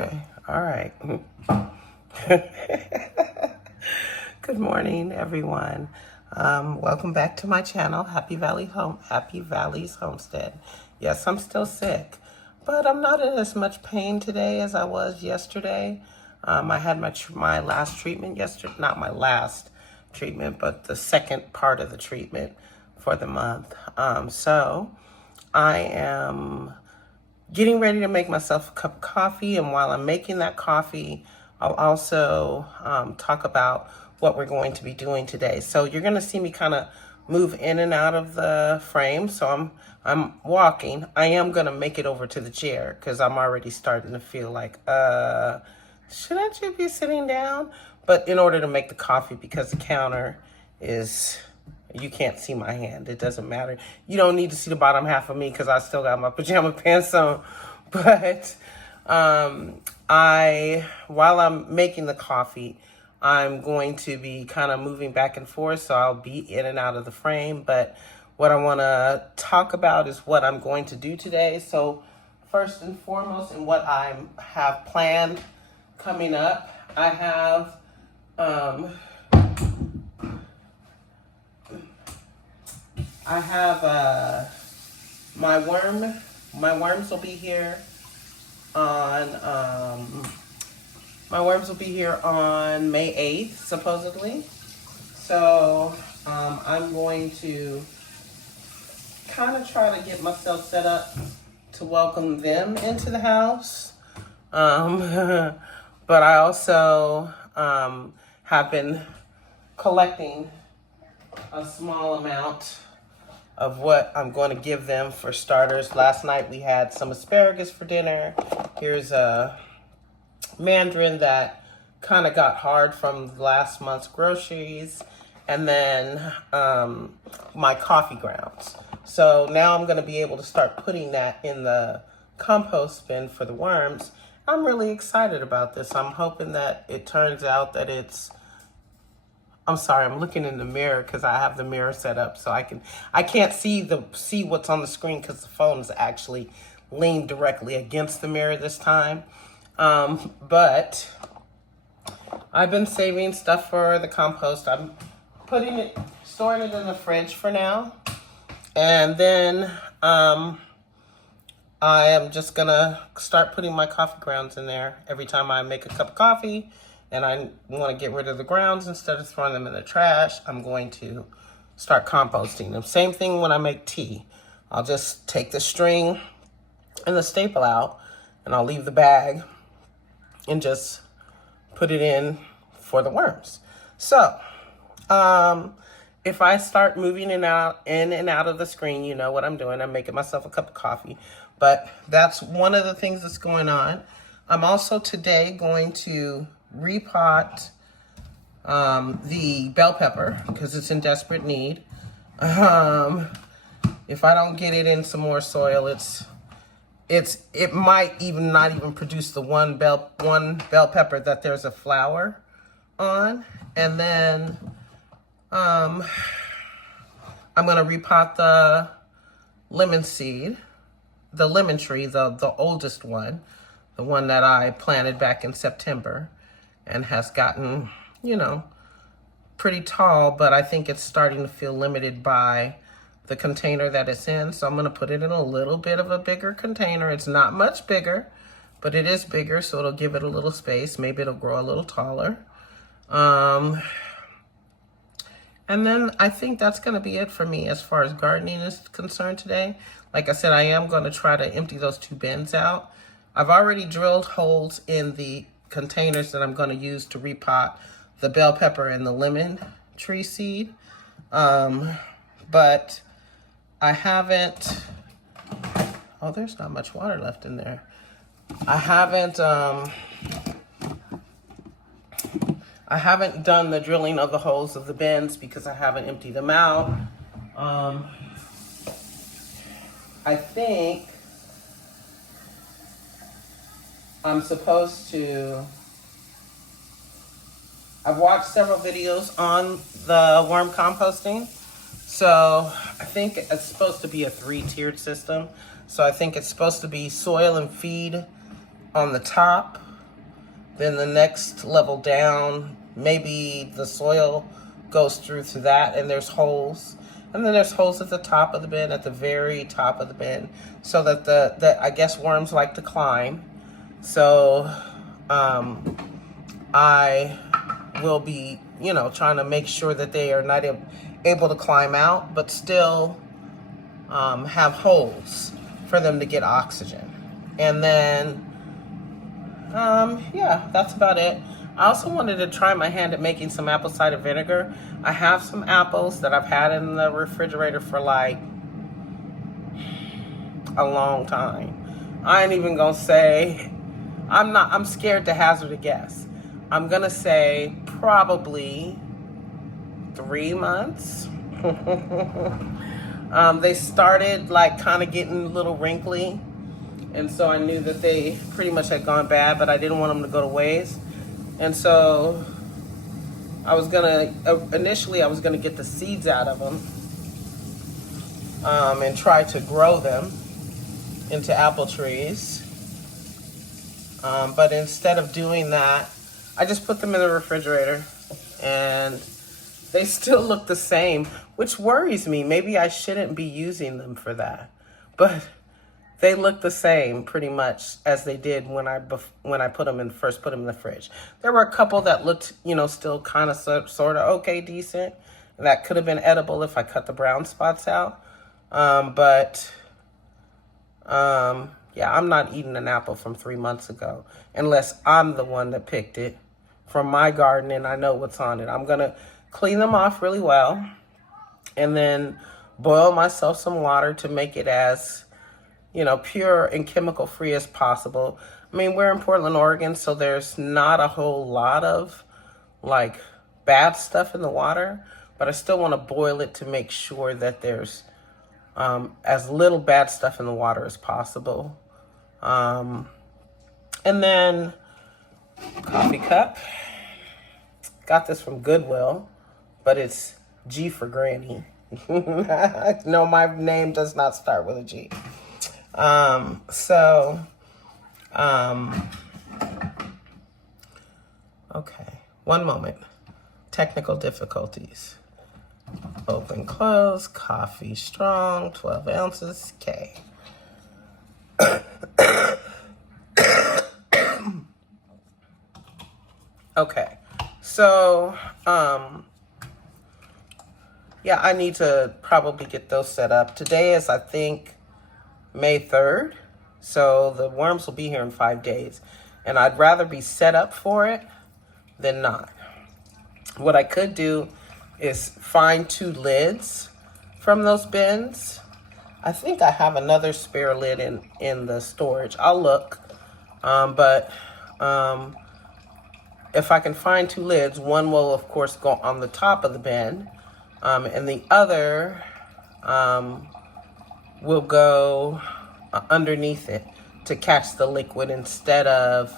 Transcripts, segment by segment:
Okay, all right. Good morning, everyone. Welcome back to my channel, Happy Valley's Homestead. Yes, I'm still sick, but I'm not in as much pain today as I was yesterday. I had my last treatment yesterday, not my last treatment, but the second part of the treatment for the month. So I am getting ready to make myself a cup of coffee, and while I'm making that coffee, I'll also talk about what we're going to be doing today. So you're going to see me kind of move in and out of the frame. So I'm walking. I am going to make it over to the chair because I'm already starting to feel like, shouldn't you be sitting down? But in order to make the coffee, because the counter is, you can't see my hand. It doesn't matter. You don't need to see the bottom half of me because I still got my pajama pants on. But while I'm making the coffee, I'm going to be kind of moving back and forth, so I'll be in and out of the frame. But what I want to talk about is what I'm going to do today. So first and foremost, and what I have planned coming up, I have my worms will be here on May 8th, supposedly. So I'm going to kind of try to get myself set up to welcome them into the house. But I also have been collecting a small amount of what I'm going to give them for starters. Last night we had some asparagus for dinner. Here's a mandarin that kind of got hard from last month's groceries. And then my coffee grounds. So now I'm going to be able to start putting that in the compost bin for the worms. I'm really excited about this. I'm hoping that it turns out that I'm sorry, I'm looking in the mirror because I have the mirror set up so I can't see what's on the screen because the phone is actually leaned directly against the mirror this time. But I've been saving stuff for the compost. I'm storing it in the fridge for now. And then I am just gonna start putting my coffee grounds in there every time I make a cup of coffee and I want to get rid of the grounds. Instead of throwing them in the trash, I'm going to start composting them. Same thing when I make tea. I'll just take the string and the staple out, and I'll leave the bag and just put it in for the worms. So, if I start moving in and out of the screen, you know what I'm doing. I'm making myself a cup of coffee. But that's one of the things that's going on. I'm also today going to repot the bell pepper because it's in desperate need. If I don't get it in some more soil, it might not even produce the one bell pepper that there's a flower on. And then I'm gonna repot the lemon seed, the lemon tree, the oldest one, the one that I planted back in September and has gotten, pretty tall, but I think it's starting to feel limited by the container that it's in. So I'm gonna put it in a little bit of a bigger container. It's not much bigger, but it is bigger, so it'll give it a little space. Maybe it'll grow a little taller. And then I think that's going to be it for me as far as gardening is concerned today. Like I said, I am going to try to empty those 2 bins out. I've already drilled holes in the containers that I'm going to use to repot the bell pepper and the lemon tree seed. But I haven't, oh, there's not much water left in there. I haven't done the drilling of the holes of the bins because I haven't emptied them out. I think I'm supposed to, I've watched several videos on the worm composting. So I think it's supposed to be a 3-tiered system. So I think it's supposed to be soil and feed on the top, Then the next level down, maybe the soil goes through to that, and there's holes. And then there's holes at the top of the bin, at the very top of the bin, so that the I guess worms like to climb. So I will be, trying to make sure that they are not able to climb out, but still have holes for them to get oxygen. And then, yeah, that's about it. I also wanted to try my hand at making some apple cider vinegar. I have some apples that I've had in the refrigerator for like a long time. I ain't even gonna say, I'm scared to hazard a guess. I'm gonna say probably 3 months. They started like kind of getting a little wrinkly, and so I knew that they pretty much had gone bad, but I didn't want them to go to waste. And so I was gonna, initially I was gonna get the seeds out of them and try to grow them into apple trees. But instead of doing that, I just put them in the refrigerator, and they still look the same, which worries me. Maybe I shouldn't be using them for that, but they look the same pretty much as they did when I first put them in the fridge. There were a couple that looked, still kind of sort of okay, decent. That could have been edible if I cut the brown spots out. Yeah, I'm not eating an apple from 3 months ago unless I'm the one that picked it from my garden and I know what's on it. I'm gonna clean them off really well and then boil myself some water to make it as pure and chemical free as possible. I mean, we're in Portland, Oregon, so there's not a whole lot of like bad stuff in the water, but I still want to boil it to make sure that there's as little bad stuff in the water as possible. And then coffee cup. Got this from Goodwill, but it's G for Granny. No, my name does not start with a G. Okay, one moment. Technical difficulties. Open, close, coffee strong, 12 ounces, K. Okay, so, yeah, I need to probably get those set up. Today is, I think, May 3rd, so the worms will be here in 5 days, and I'd rather be set up for it than not. What I could do is find 2 lids from those bins. I think I have another spare lid in the storage. I'll look, but if I can find 2 lids, one will of course go on the top of the bin, and the other will go underneath it to catch the liquid instead of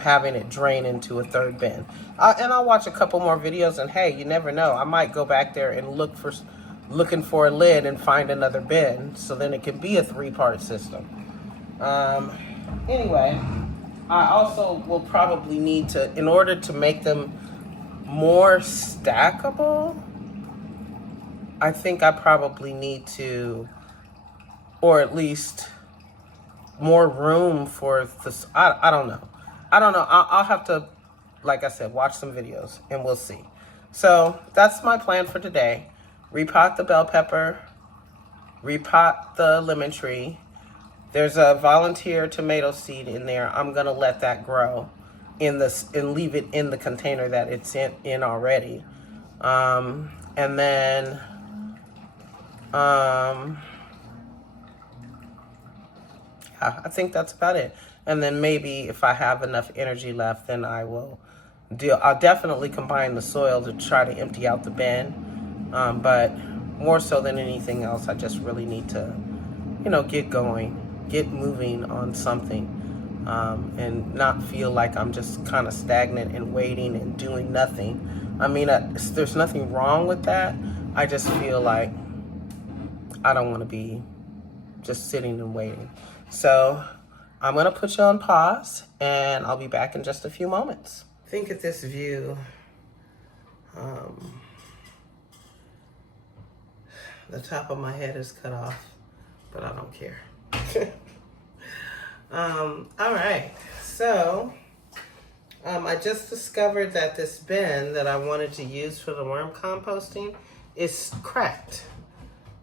having it drain into a 3rd bin. And I'll watch a couple more videos, and hey, you never know, I might go back there and looking for a lid and find another bin, so then it can be a 3-part system. Anyway, I also will probably need to, in order to make them more stackable, I think I probably need to, or at least more room for this. I don't know. I'll have to, like I said, watch some videos and we'll see. So that's my plan for today. Repot the bell pepper, repot the lemon tree. There's a volunteer tomato seed in there. I'm gonna let that grow in this and leave it in the container that it's in already. And then yeah, I think that's about it. And then maybe if I have enough energy left, then I'll definitely combine the soil to try to empty out the bin. But more so than anything else, I just really need to, get going, get moving on something, and not feel like I'm just kind of stagnant and waiting and doing nothing. I mean, there's nothing wrong with that. I just feel like I don't want to be just sitting and waiting. So I'm gonna put you on pause and I'll be back in just a few moments. Think at this view, the top of my head is cut off, but I don't care. All right, so I just discovered that this bin that I wanted to use for the worm composting is cracked.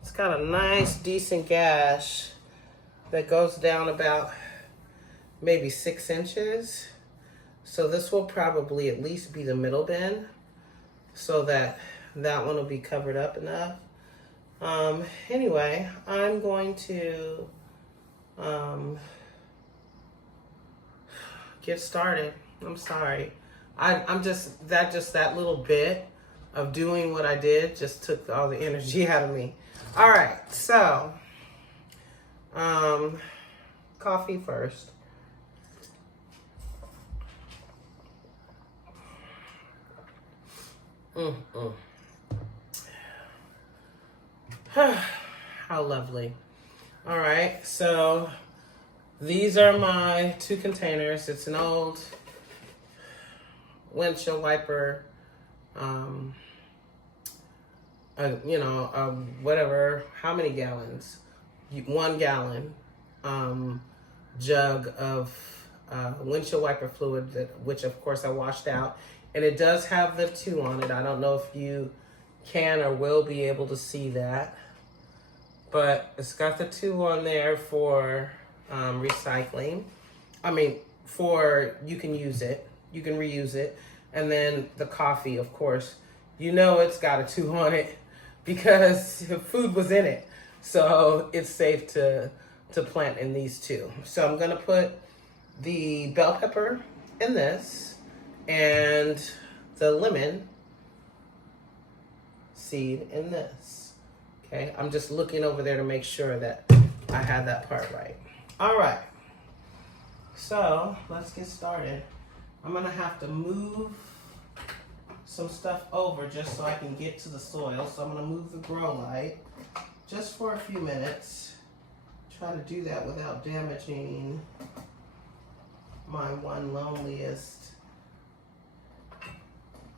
It's got a nice, decent gash that goes down about maybe 6 inches. So this will probably at least be the middle bin so that that one will be covered up enough. Anyway, I'm going to get started. I'm sorry. I'm just that little bit of doing what I did just took all the energy out of me. All right, so coffee first. How lovely. All right, so these are my 2 containers. It's an old windshield wiper, whatever, how many gallons? 1 gallon jug of windshield wiper fluid, which of course I washed out. And it does have the 2 on it. I don't know if you can or will be able to see that. But it's got the 2 on there for recycling. I mean, you can use it. You can reuse it. And then the coffee, of course. You know it's got a 2 on it because food was in it. So it's safe to plant in these 2. So I'm going to put the bell pepper in this and the lemon seed in this. Okay, I'm just looking over there to make sure that I had that part right. All right, so let's get started. I'm gonna have to move some stuff over just so I can get to the soil. So I'm gonna move the grow light just for a few minutes. Try to do that without damaging my one loneliest.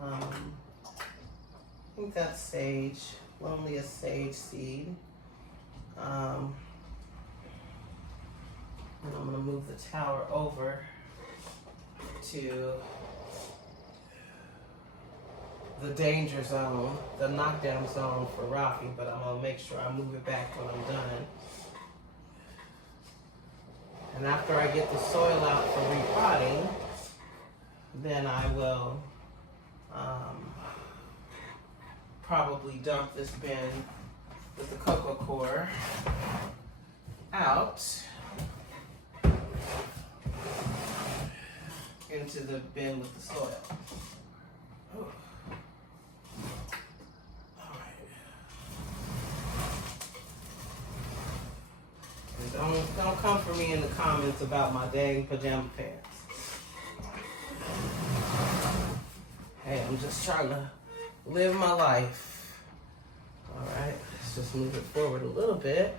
I think that's sage, loneliest sage seed. And I'm gonna move the tower over to the danger zone, the knockdown zone for Rafi, but I'm gonna make sure I move it back when I'm done. And after I get the soil out for repotting, then I will probably dump this bin with the cocoa coir out into the bin with the soil. Ooh. All right. And don't come for me in the comments about my dang pajama pants. Hey, I'm just trying to live my life. All right, let's just move it forward a little bit.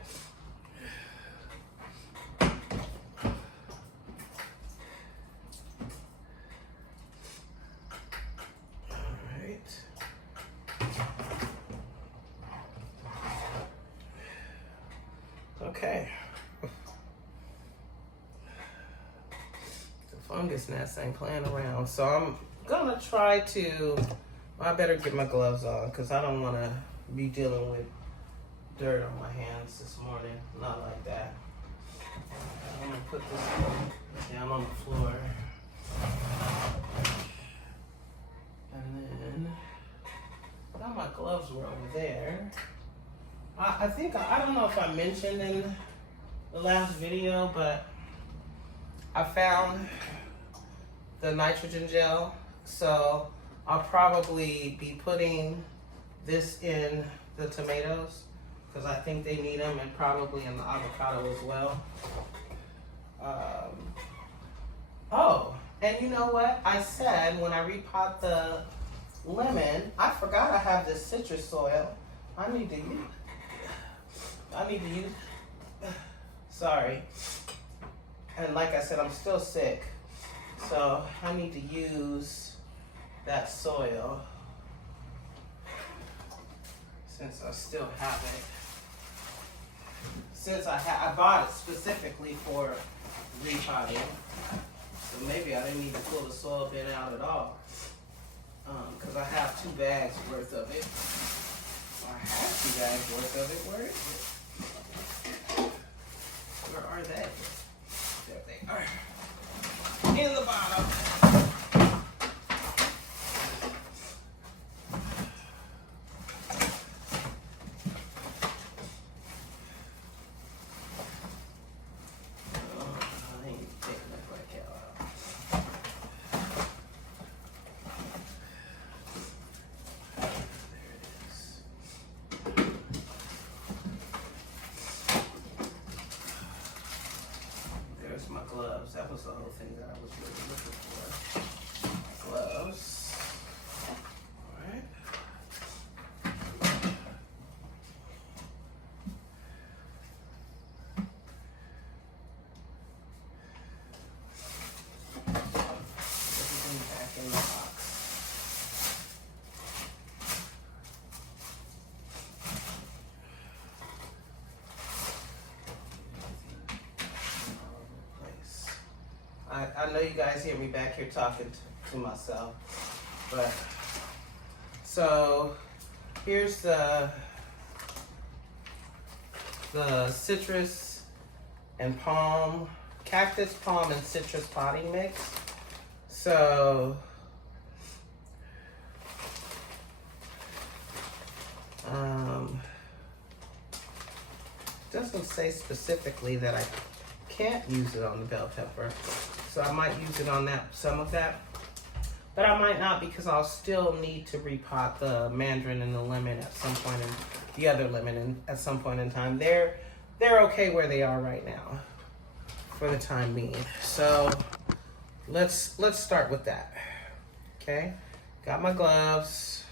All right. Okay. The fungus gnats ain't playing around, so I'm gonna try to, I better get my gloves on because I don't want to be dealing with dirt on my hands this morning. Not like that. I'm gonna put this down on the floor. And then, now my gloves were over there. I think, I don't know if I mentioned in the last video, but I found the nitrogen gel. So I'll probably be putting this in the tomatoes because I think they need them, and probably in the avocado as well. Oh, and you know what? I said when I repot the lemon, I forgot I have this citrus soil. I need to use, sorry. And like I said, I'm still sick. So I need to use that soil since I still have it. Since I bought it specifically for repotting. So maybe I didn't need to pull the soil bin out at all. Because I have 2 bags worth of it. I have 2 bags worth of it. Where is it? Where are they? There they are. In the bottom. My gloves. That was the whole thing that I was really looking for. Gloves. Alright. Everything back in the box. I know you guys hear me back here talking to myself, but so here's the citrus and palm, cactus, palm, and citrus potting mix. So doesn't say specifically that I can't use it on the bell pepper. So I might use it on some of that, but I might not because I'll still need to repot the mandarin and the lemon at some point, and the other lemon at some point in time. They're okay where they are right now, for the time being. So let's start with that. Okay, got my gloves,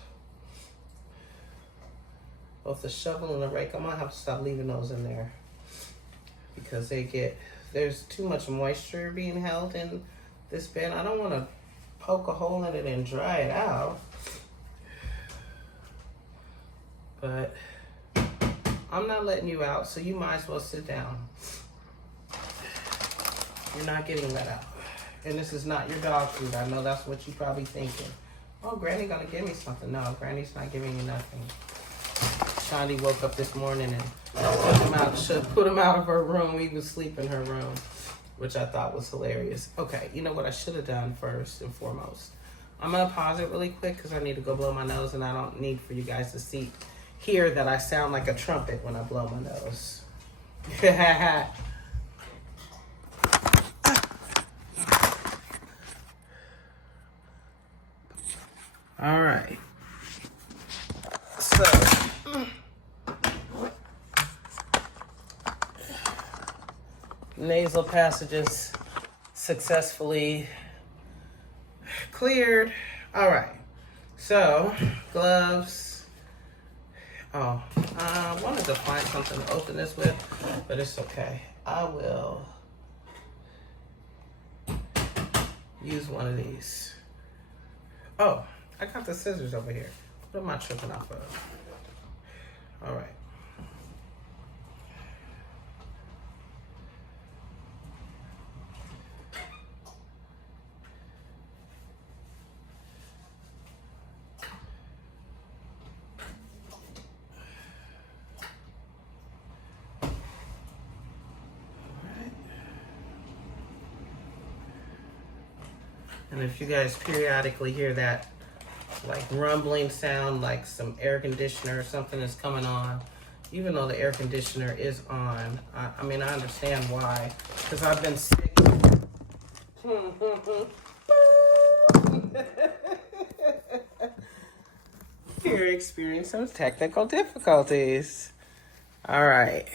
both the shovel and the rake. I'm gonna have to stop leaving those in there because there's too much moisture being held in this bin. I don't want to poke a hole in it and dry it out. But I'm not letting you out, so you might as well sit down. You're not getting let out. And this is not your dog food. I know that's what you're probably thinking. Oh, Granny gonna give me something. No, Granny's not giving you nothing. Shandi woke up this morning and put him out of her room. He was asleep in her room, which I thought was hilarious. Okay, you know what I should have done first and foremost? I'm gonna pause it really quick because I need to go blow my nose, and I don't need for you guys to hear that I sound like a trumpet when I blow my nose. All right. So nasal passages successfully cleared. All right, so gloves. Oh, I wanted to find something to open this with, but it's okay. I will use one of these. Oh, I got the scissors over here. What am I tripping off of? All right. And if you guys periodically hear that like rumbling sound, like some air conditioner or something is coming on, even though the air conditioner is on, I mean, I understand why, because I've been sick. You're experiencing some technical difficulties. All right.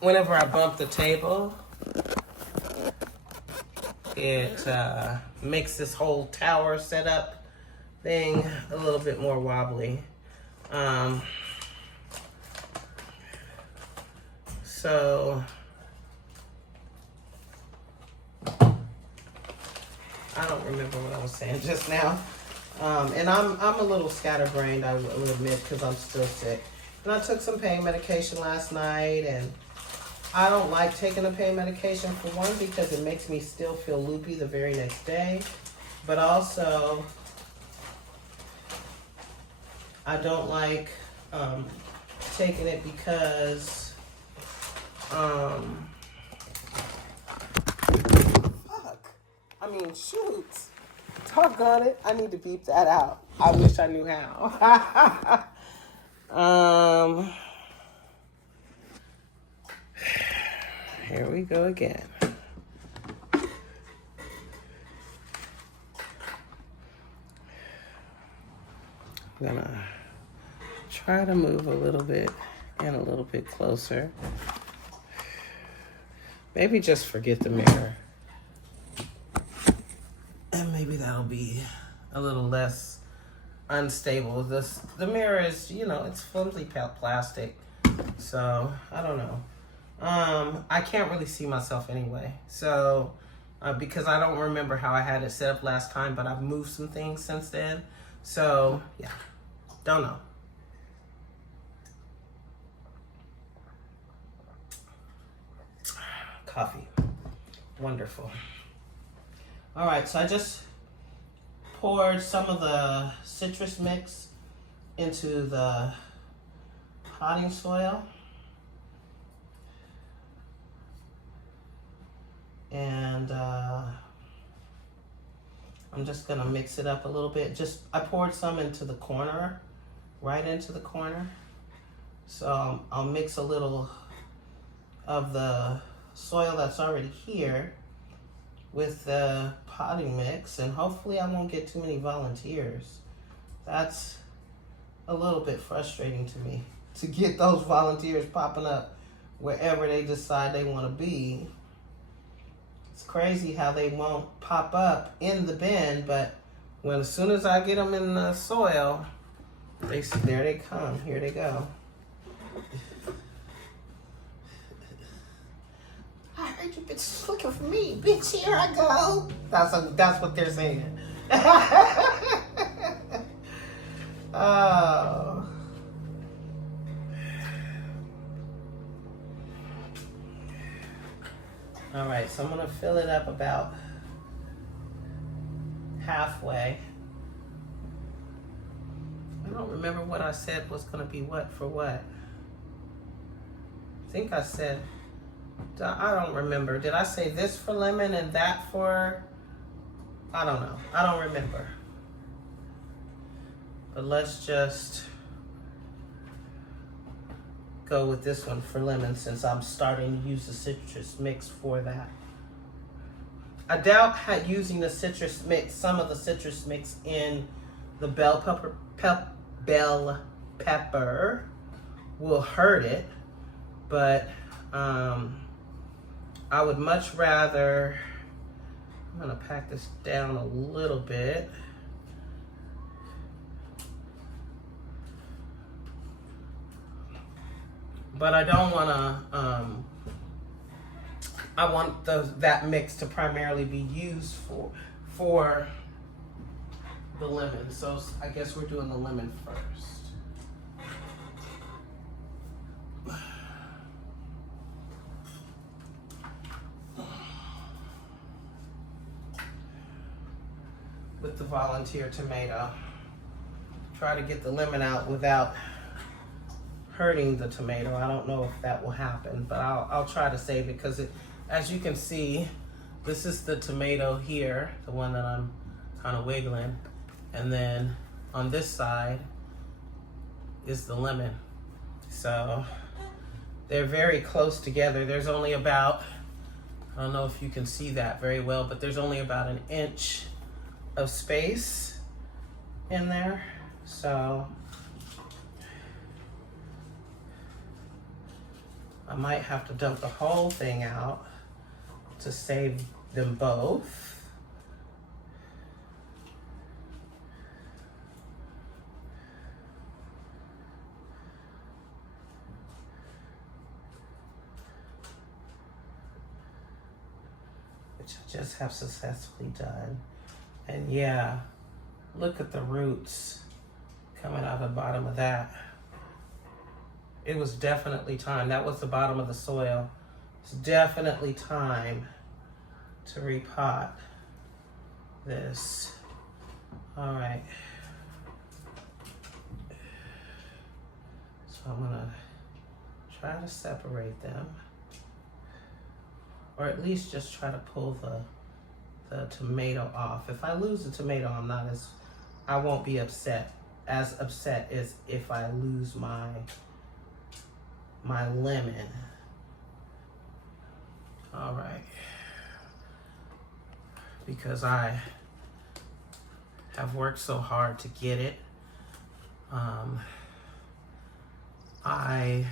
Whenever I bump the table, it makes this whole tower setup thing a little bit more wobbly. So I don't remember what I was saying just now. And I'm a little scatterbrained, I will admit, because I'm still sick. And I took some pain medication last night, and I don't like taking the pain medication, for one, because it makes me still feel loopy the very next day. But also, I don't like taking it because, fuck. I mean, shoot. Doggone it. I need to beep that out. I wish I knew how. Here we go again. I'm gonna try to move a little bit and a little bit closer. Maybe just forget the mirror. And maybe that'll be a little less unstable. The mirror is, it's flimsy plastic. So, I don't know. I can't really see myself anyway. So, because I don't remember how I had it set up last time, but I've moved some things since then. So, yeah. Don't know. Coffee. Wonderful. All right, so I just poured some of the citrus mix into the potting soil. And I'm just gonna mix it up a little bit. I poured some into the corner, right into the corner. So I'll mix a little of the soil that's already here with the potting mix, and hopefully I won't get too many volunteers. That's a little bit frustrating to me, to get those volunteers popping up wherever they decide they want to be. It's crazy how they won't pop up in the bin, but as soon as I get them in the soil, there they come. Here they go. I heard you bitches looking for me. Bitch, here I go. That's what they're saying. Oh. All right, so I'm gonna fill it up about halfway. I don't remember what I said was gonna be what for what. I think I said, I don't remember. Did I say this for lemon and that for, I don't know. I don't remember. But let's just go with this one for lemon, since I'm starting to use the citrus mix for that. I doubt using the citrus mix, some of the citrus mix in the bell pepper will hurt it, but I would much rather, I'm gonna pack this down a little bit. But I don't wanna, I want that mix to primarily be used for the lemon. So I guess we're doing the lemon first. With the volunteer tomato. Try to get the lemon out without hurting the tomato. I don't know if that will happen, but I'll try to save it, because as you can see, this is the tomato here, the one that I'm kind of wiggling, and then on this side is the lemon. So they're very close together. There's only about, I don't know if you can see that very well, but there's only about an inch of space in there. So I might have to dump the whole thing out to save them both. which I just have successfully done. And yeah, look at the roots coming out of the bottom of that. It was definitely time. That was the bottom of the soil. It's definitely time to repot this. All right. So I'm gonna try to separate them, or at least just try to pull the tomato off. If I lose the tomato, I won't be upset as if I lose my lemon. All right, because I have worked so hard to get it. I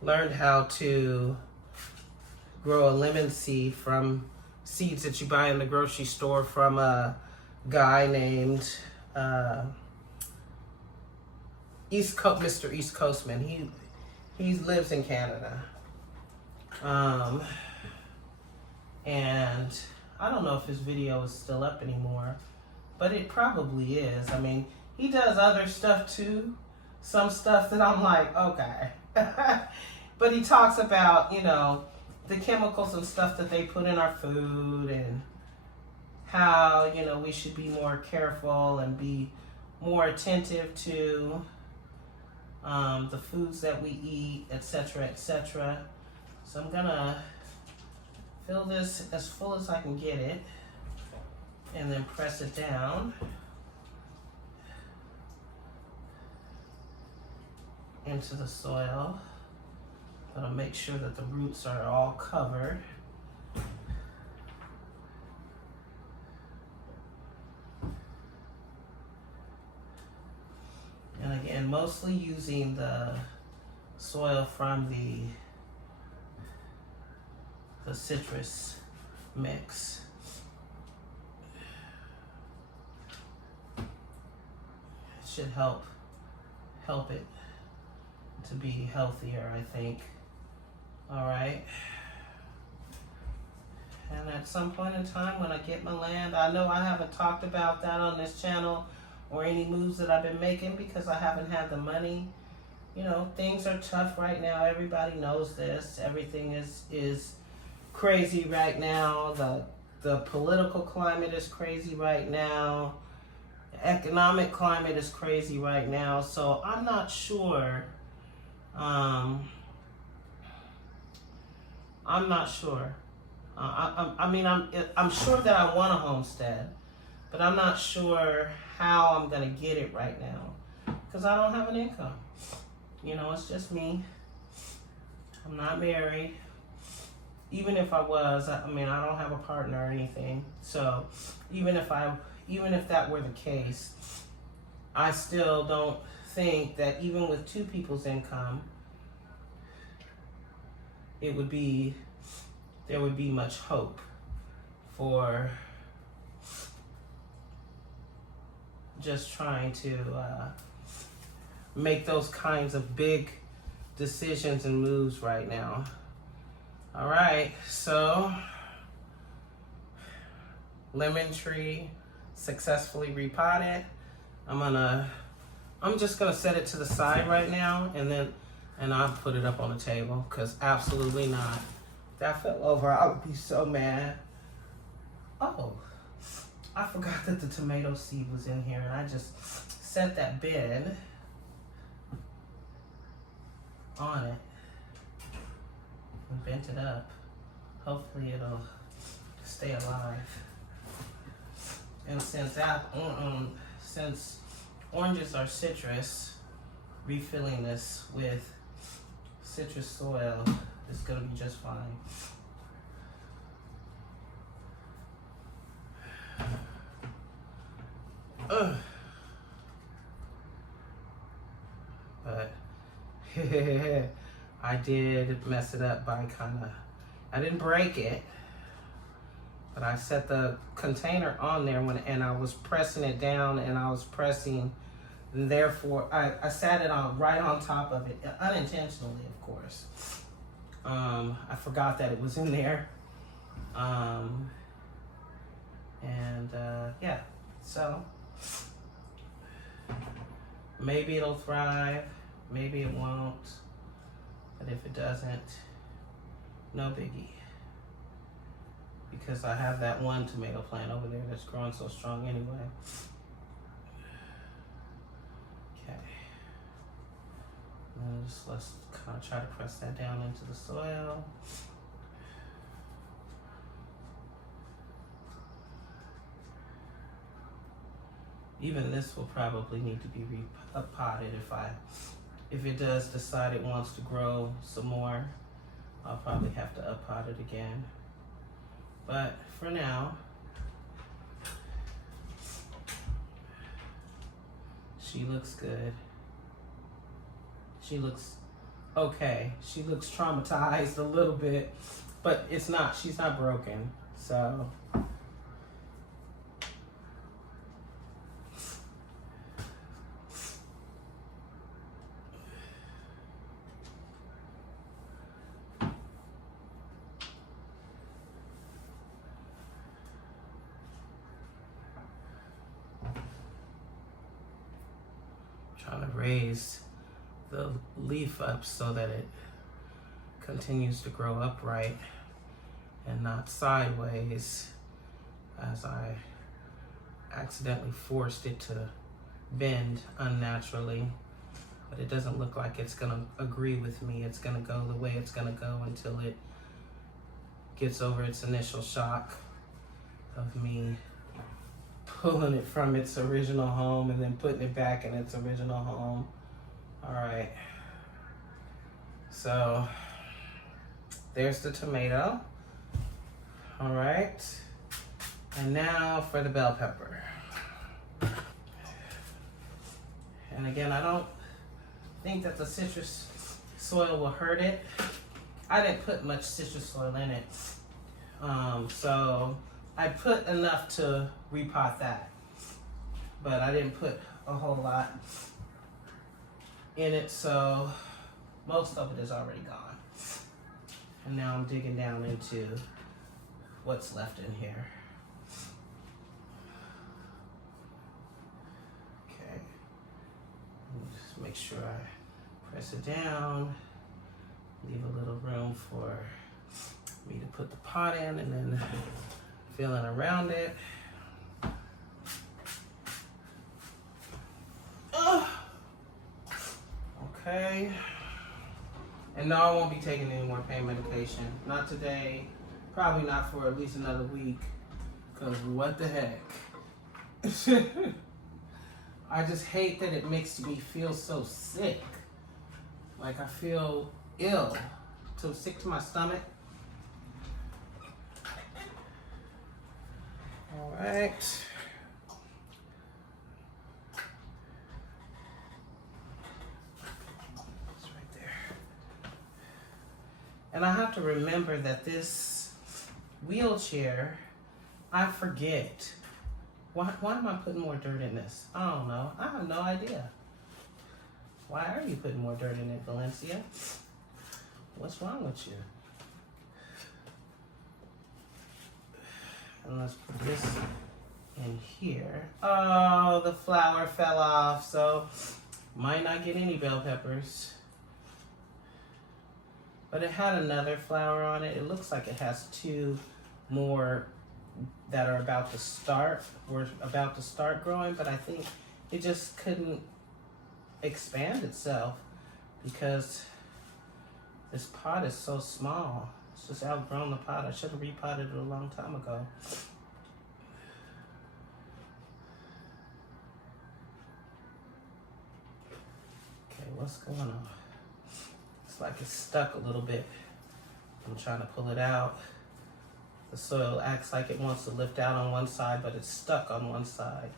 learned how to grow a lemon seed from seeds that you buy in the grocery store from a guy named Mr. East Coastman. He lives in Canada. And I don't know if his video is still up anymore, but it probably is. I mean, he does other stuff too. Some stuff that I'm like, okay. But he talks about, the chemicals and stuff that they put in our food and how, we should be more careful and be more attentive to the foods that we eat, etc., etc. So I'm gonna fill this as full as I can get it and then press it down into the soil. Gonna make sure that the roots are all covered. And again, mostly using the soil from the citrus mix. It should help it to be healthier, I think. All right. And at some point in time when I get my land, I know I haven't talked about that on this channel or any moves that I've been making because I haven't had the money. Things are tough right now. Everybody knows this. Everything is crazy right now. The political climate is crazy right now. The economic climate is crazy right now. So I'm not sure. I'm not sure. I'm sure that I want a homestead, but I'm not sure how I'm gonna get it right now because I don't have an income. It's just me. I'm not married. Even if I was, I don't have a partner or anything. So even if that were the case, I still don't think that even with two people's income, there would be much hope for just trying to make those kinds of big decisions and moves right now. All right, so lemon tree successfully repotted. I'm just gonna set it to the side right now, and I'll put it up on the table because absolutely not. If that fell over, I would be so mad. Oh, I forgot that the tomato seed was in here, and I just set that bed on it and bent it up. Hopefully it'll stay alive. And since oranges are citrus, refilling this with citrus soil is gonna be just fine. But I did mess it up by I didn't break it, but I set the container on there and I was pressing it down and and therefore I sat it right on top of it, unintentionally, of course. I forgot that it was in there. Yeah, so maybe it'll thrive, maybe it won't, but if it doesn't, no biggie. Because I have that one tomato plant over there that's growing so strong anyway. Okay. And let's kind of try to press that down into the soil. Even this will probably need to be repotted if it does decide it wants to grow some more. I'll probably have to uppot it again. But for now, she looks good. She looks okay. She looks traumatized a little bit, but it's not. She's not broken. So trying to raise the leaf up so that it continues to grow upright and not sideways, as I accidentally forced it to bend unnaturally. But it doesn't look like it's gonna agree with me. It's gonna go the way it's gonna go until it gets over its initial shock of me pulling it from its original home and then putting it back in its original home. All right, so there's the tomato. All right, and now for the bell pepper. And again, I don't think that the citrus soil will hurt it. I didn't put much citrus soil in it, so I put enough to repot that, but I didn't put a whole lot in it, so most of it is already gone. And now I'm digging down into what's left in here. Okay, just make sure I press it down, leave a little room for me to put the pot in, and then feeling around it. Okay. And no, I won't be taking any more pain medication. Not today. Probably not for at least another week. Because what the heck? I just hate that it makes me feel so sick. Like I feel ill. So sick to my stomach. All right. And I have to remember that this wheelchair, I forget. Why am I putting more dirt in this? I don't know. I have no idea. Why are you putting more dirt in it, Valencia? What's wrong with you? And let's put this in here. Oh, the flower fell off, so might not get any bell peppers. But it had another flower on it. It looks like it has two more that are about to start. We're about to start growing, but I think it just couldn't expand itself because this pot is so small. It's just outgrown the pot. I should have repotted it a long time ago. Okay, what's going on? Like it's stuck a little bit. I'm trying to pull it out. The soil acts like it wants to lift out on one side, but it's stuck on one side.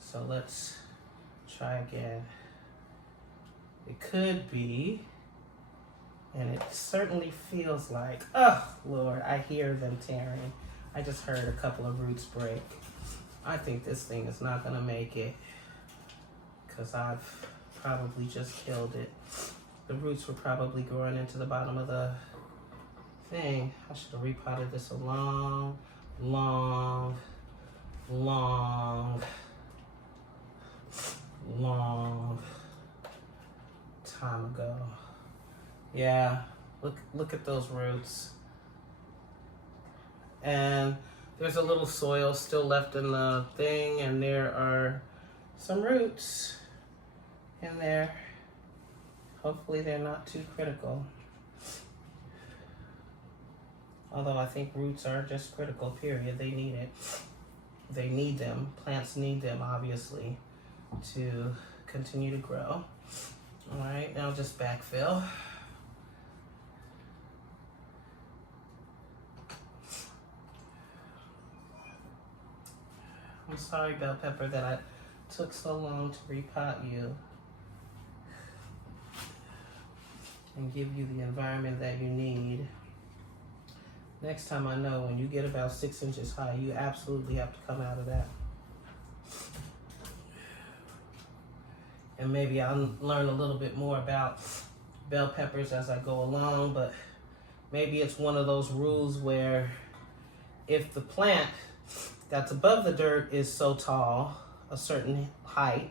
So let's try again. It could be, and it certainly feels like, oh Lord, I hear them tearing. I just heard a couple of roots break. I think this thing is not gonna make it because I've probably just killed it. The roots were probably growing into the bottom of the thing. I should have repotted this a long time ago. Yeah, look at those roots. And there's a little soil still left in the thing, and there are some roots in there. Hopefully they're not too critical. Although I think roots are just critical, period. They need it. They need them. Plants need them, obviously, to continue to grow. All right, now just backfill. I'm sorry, bell pepper, that I took so long to repot you and give you the environment that you need. Next time I know when you get about 6 inches high, you absolutely have to come out of that. And maybe I'll learn a little bit more about bell peppers as I go along, but maybe it's one of those rules where if the plant that's above the dirt is so tall, a certain height,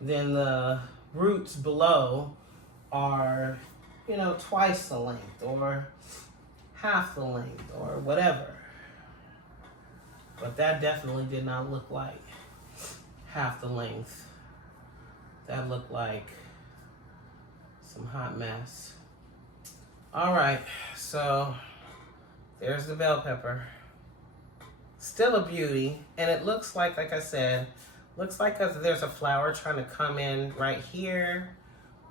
then the roots below are, you know, twice the length or half the length or whatever. But that definitely did not look like half the length. That looked like some hot mess. All right, so there's the bell pepper. Still a beauty, and it looks like I said, looks like there's a flower trying to come in right here,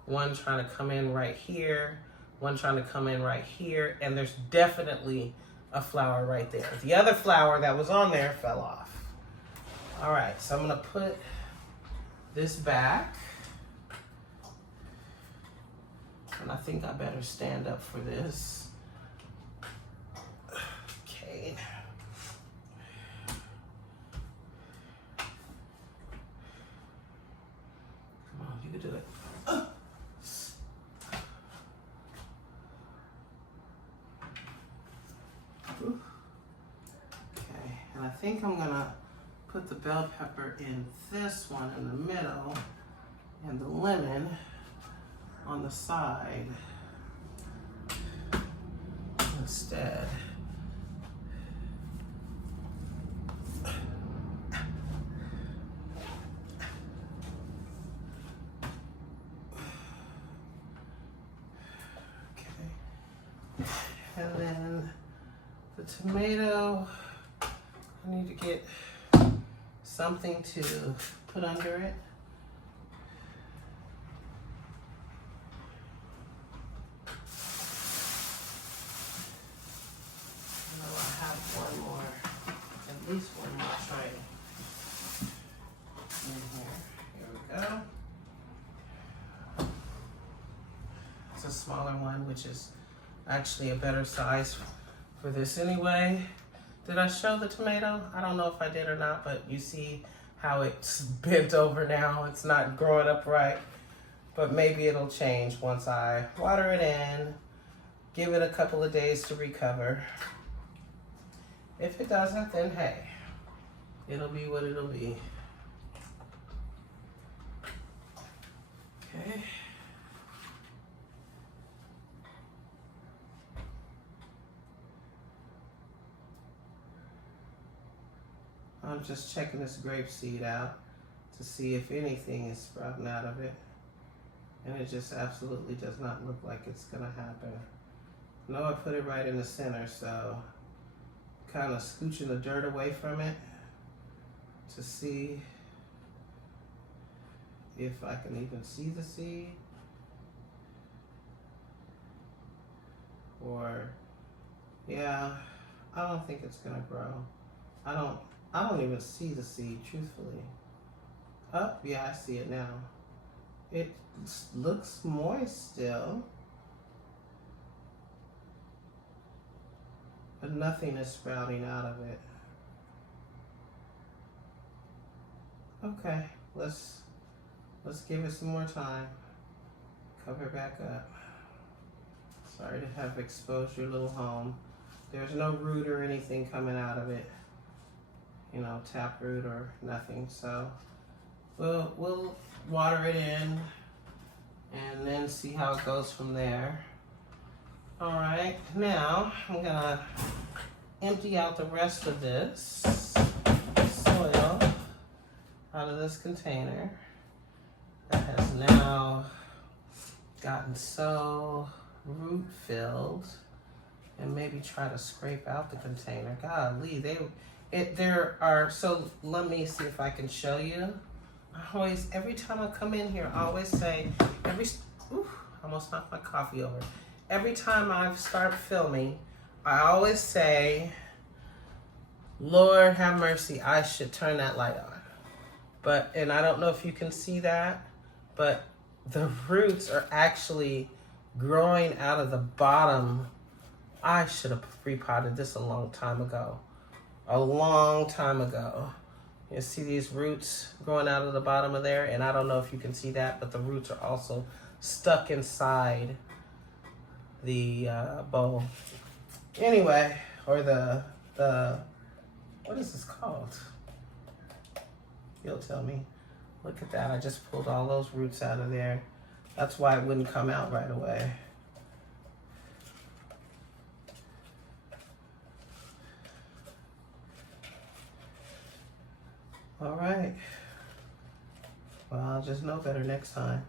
one trying to come in right here, one trying to come in right here, and there's definitely a flower right there. The other flower that was on there fell off. All right, so I'm gonna put this back, and I think I better stand up for this. Okay. Come on, you can do it. Okay, and I think I'm gonna put the bell pepper in this one in the middle and the lemon on the side instead. Okay, and then the tomato, I need to get something to put under it. At least one more tray in here. Here we go. It's a smaller one, which is actually a better size for this anyway. Did I show the tomato? I don't know if I did or not, but you see how it's bent over now. It's not growing up right, but maybe it'll change once I water it in, give it a couple of days to recover. If it doesn't, then hey, it'll be what it'll be. Okay. I'm just checking this grapeseed out to see if anything is sprouting out of it. And it just absolutely does not look like it's gonna happen. No, I put it right in the center, so kind of scooching the dirt away from it to see if I can even see the seed, or yeah, I don't think it's gonna grow. I don't even see the seed, truthfully. Oh, yeah, I see it now. It looks moist still, but nothing is sprouting out of it. Okay, let's give it some more time. Cover back up. So Sorry to have exposed your little home. There's no root or anything coming out of it. You know, taproot or nothing. So we'll water it in and then see how it goes from there. All right, now I'm gonna empty out the rest of this soil out of this container that has now gotten so root filled, and maybe try to scrape out the container. Golly, there are, so let me see if I can show you. I always, every time I come in here, I always say, almost knocked my coffee over. Every time I start filming, I always say, Lord have mercy, I should turn that light on. And I don't know if you can see that, but the roots are actually growing out of the bottom. I should have repotted this a long time ago. A long time ago. You see these roots growing out of the bottom of there? And I don't know if you can see that, but the roots are also stuck inside the bowl. Anyway, or the what is this called? You'll tell me. Look at that, I just pulled all those roots out of there. That's why it wouldn't come out right away. All right. Well, I'll just know better next time.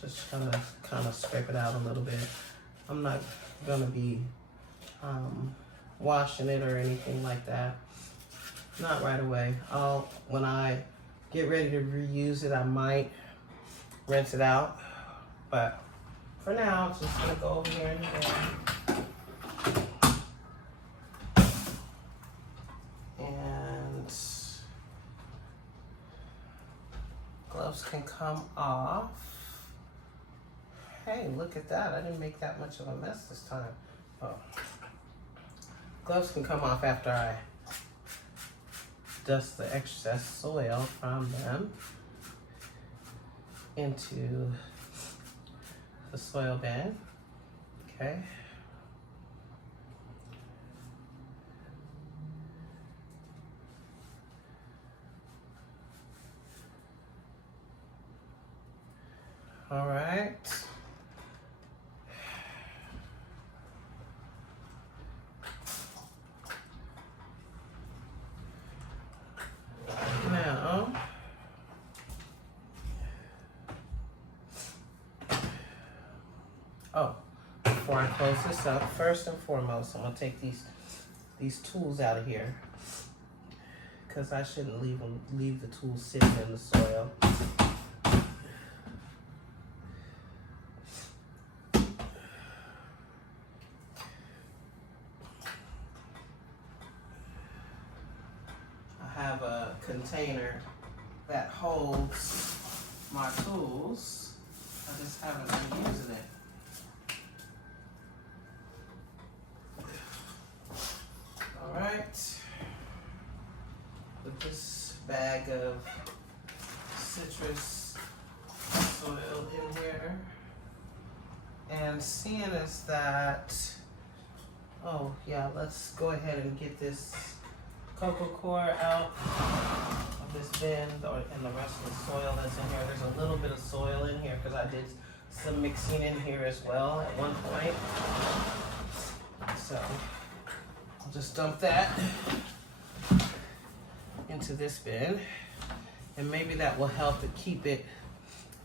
Just kind of scrape it out a little bit. I'm not gonna be washing it or anything like that. Not right away. When I get ready to reuse it, I might rinse it out. But for now, I'm just gonna go over here and gloves can come off. Hey, look at that. I didn't make that much of a mess this time. Oh. Gloves can come off after I dust the excess soil from them into the soil bin. Okay. All right. Now, before I close this up, first and foremost, I'm gonna take these tools out of here because I shouldn't leave the tools sitting in the soil. I have a container that holds my tools. I just haven't been using it. All right. Put this bag of citrus soil in here. And seeing as that, oh yeah, let's go ahead and get this coco coir out of this bin and the rest of the soil that's in here. There's a little bit of soil in here because I did some mixing in here as well at one point. So I'll just dump that into this bin, and maybe that will help to keep it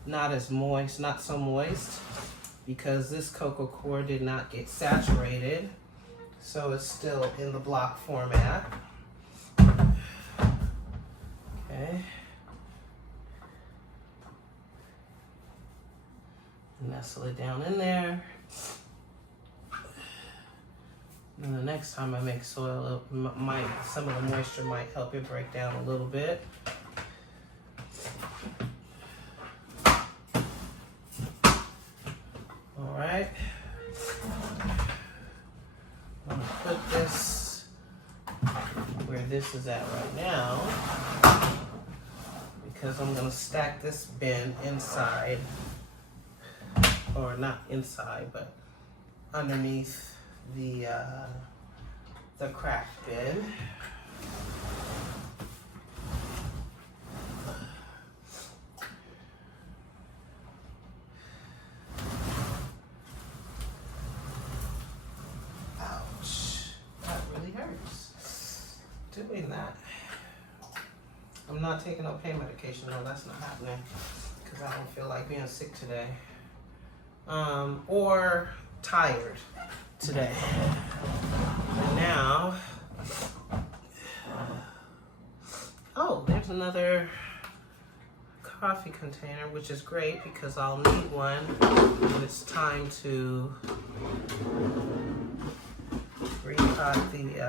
not as moist, not so moist, because this coco coir did not get saturated, so it's still in the block format. Okay. Nestle it down in there. And the next time I make soil, some of the moisture might help it break down a little bit. All right. I'm gonna put this where this is at right now, because I'm gonna stack this bin inside or not inside, but underneath the crack bin. Ouch, that really hurts doing that. I'm not taking no pain medication, no, that's not happening, because I don't feel like being sick today. Or tired today. And now, oh, there's another coffee container, which is great because I'll need one when it's time to repot the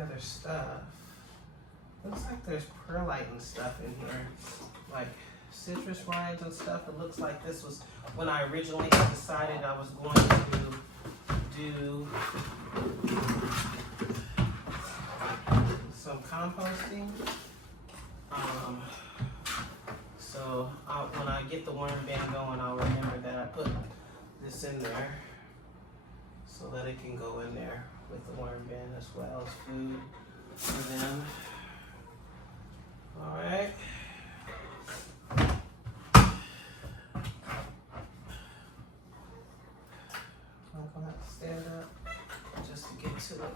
other stuff. Looks like there's perlite and stuff in here, like citrus rinds and stuff. It looks like this was when I originally decided I was going to do some composting. So when I get the worm bin going, I'll remember that I put this in there so that it can go in there with the worm bin as well as food for them. All right. I'm gonna have to stand up just to get to it.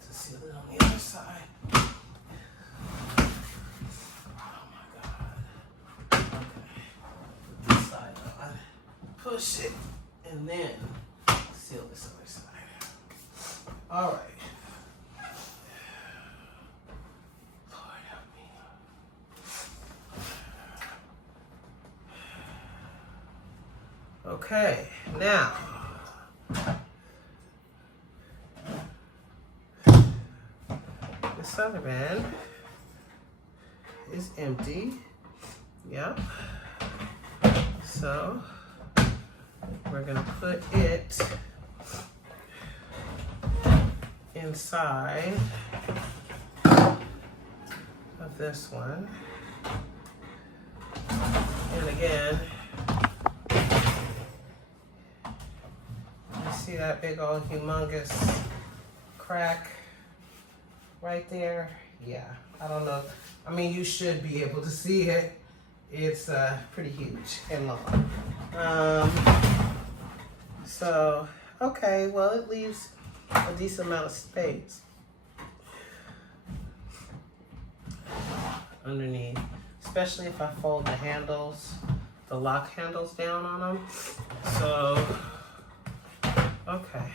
To seal it on the other side. Oh my God. Okay. Put this side on. Push it and then seal this other side. All right. Lord help me. Okay, now this other bin is empty. Yep. So we're gonna put it inside of this one. And again, you see that big old humongous crack right there? Yeah, I don't know. I mean, you should be able to see it. It's pretty huge and long. So, okay, well, it leaves a decent amount of space underneath, especially if I fold the handles, the lock handles down on them. So, okay.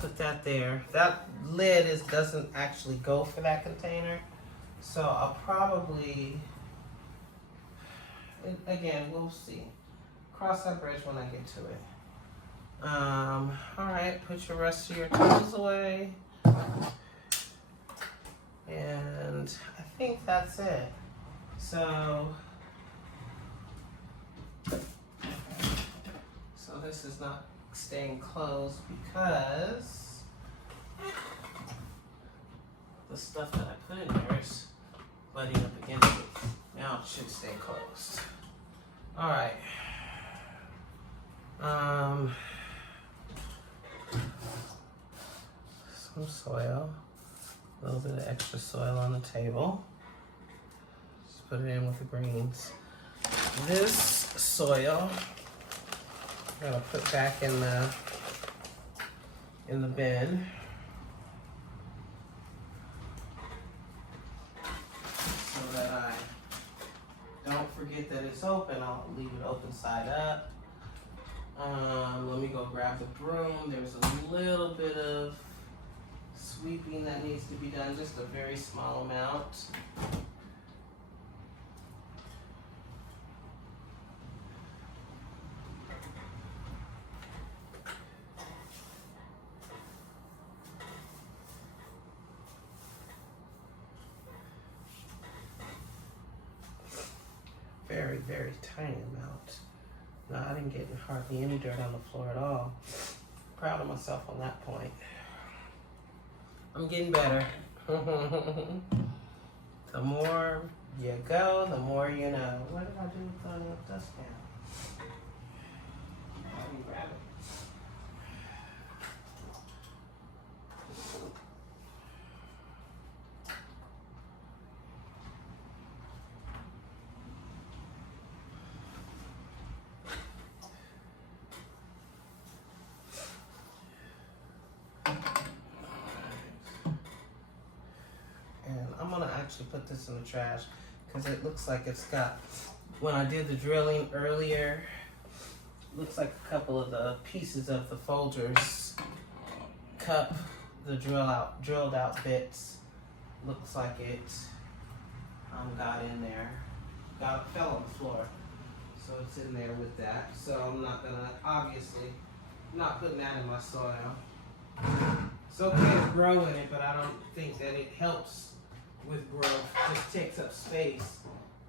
Put that there. That lid doesn't actually go for that container. So I'll probably, again, we'll see. Cross that bridge when I get to it. All right, put your rest of your tools away. And I think that's it. So this is not staying closed because the stuff that I put in there is butting up against it. Now it should stay closed. All right. Some soil, a little bit of extra soil on the table. Just put it in with the greens. This soil I'm gonna put back in the bin. So that I don't forget that it's open. I'll leave it open side up. Let me go grab the broom. There's a little bit of sweeping that needs to be done, just a very small amount. very tiny amount. No, I didn't get hardly any dirt on the floor at all. Proud of myself on that point. I'm getting better. The more you go, the more you know. What did I do with the dust pan? I didn't grab it. I'm gonna actually put this in the trash because it looks like it's got, when I did the drilling earlier, looks like a couple of the pieces of the Folgers cup, the drilled out bits, looks like it got in there, fell on the floor, so it's in there with that. So I'm not gonna, obviously, not putting that in my soil. It's okay to grow in it, but I don't think that it helps with growth. It just takes up space,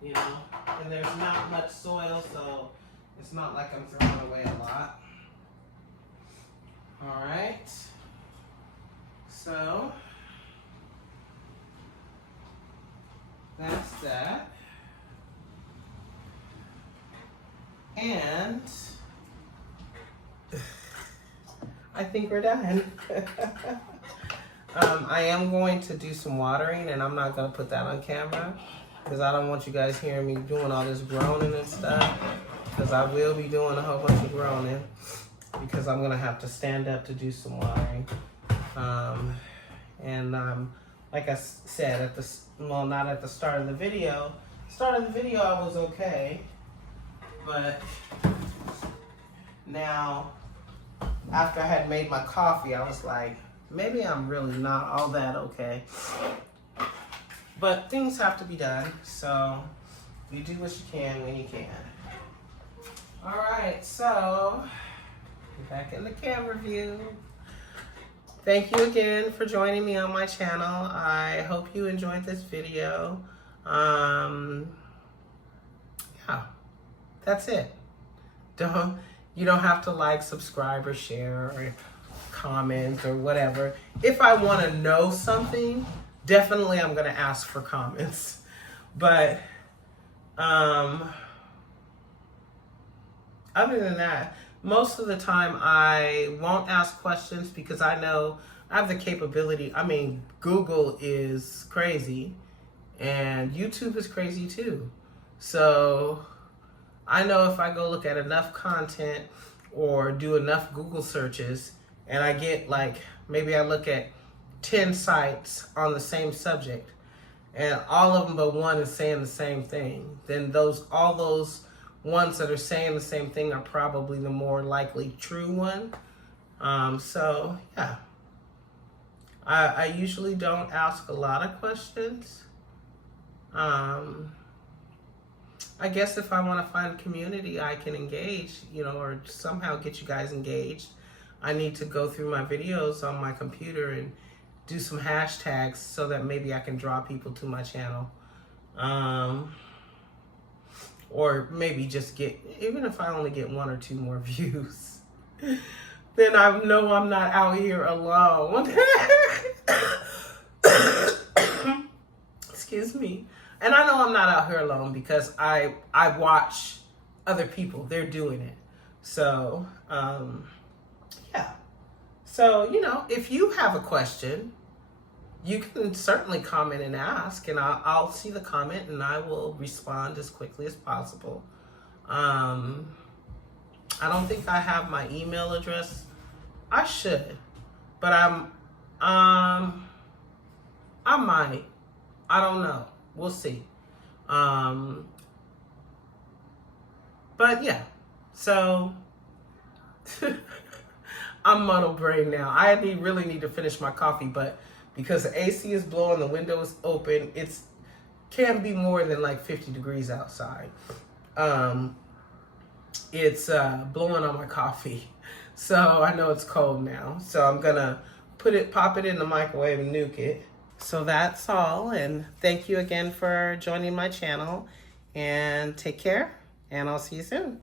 you know, and there's not much soil, so it's not like I'm throwing away a lot. All right, so that's that. And I think we're done. I am going to do some watering, and I'm not going to put that on camera because I don't want you guys hearing me doing all this groaning and stuff, because I will be doing a whole bunch of groaning because I'm going to have to stand up to do some watering. Like I said, not at the start of the video. Start of the video I was okay, but now after I had made my coffee, I was like, maybe I'm really not all that okay. But things have to be done, so you do what you can when you can. All right, so back in the camera view. Thank you again for joining me on my channel. I hope you enjoyed this video. Yeah, that's it. You don't have to like, subscribe, or share, or comment, or whatever. If I want to know something, definitely I'm going to ask for comments. But other than that, most of the time I won't ask questions because I know I have the capability. I mean, Google is crazy and YouTube is crazy too. So I know if I go look at enough content or do enough Google searches, and I get like, maybe I look at 10 sites on the same subject, and all of them but one is saying the same thing, then all those ones that are saying the same thing are probably the more likely true one. So yeah, I usually don't ask a lot of questions. I guess if I want to find community I can engage, or somehow get you guys engaged, I need to go through my videos on my computer and do some hashtags so that maybe I can draw people to my channel. Or maybe just even if I only get 1 or 2 more views, then I know I'm not out here alone. Excuse me. And I know I'm not out here alone because I watch other people. They're doing it. So, yeah. So, if you have a question, you can certainly comment and ask, and I'll see the comment and I will respond as quickly as possible. I don't think I have my email address. I should, but I might. I don't know. We'll see. But yeah, so I'm muddle brain now. I really need to finish my coffee, but because the AC is blowing, the window is open, can be more than like 50 degrees outside. It's blowing on my coffee, so I know it's cold now. So I'm gonna pop it in the microwave and nuke it. So that's all, and thank you again for joining my channel, and take care. and I'll see you soon.